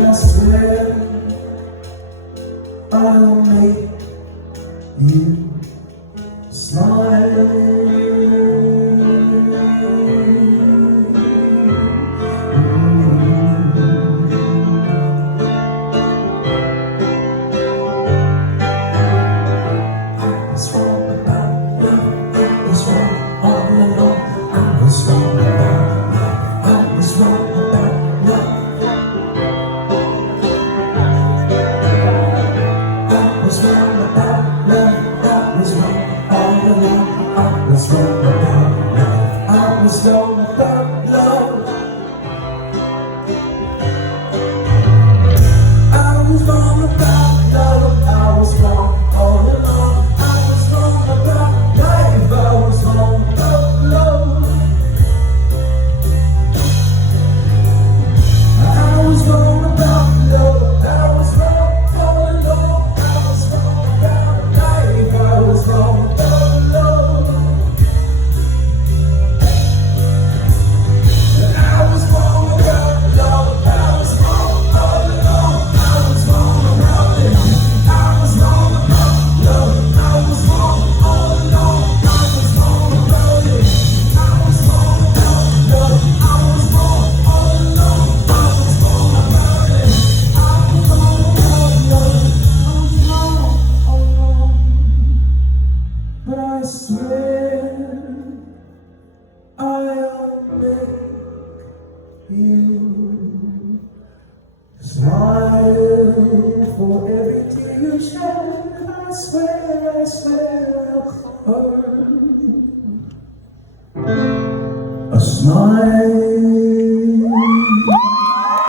I swear I'll make you smile. I was wrong about love. I was wrong all along. I was wrong about love. I was wrong about love. I was wrong about love. I was wrong all along. I was wrong about love. I was wrong about love. I was wrong about love. I was wrong all along. I was wrong about life. I was wrong about love. I was wrong about love. I was wrong all along. I was wrong about life. I was wrong about love. I was wrong about love. I was wrong all along. I was wrong about it. I was wrong about love. I was wrong all along. I was wrong about it. I was wrong about love. I was wrong all along. I was wrong about it. I was wrong about love. I was wrong all along. But I swear I'll make you smile for every tear you shed. I swear I'll earn a smile.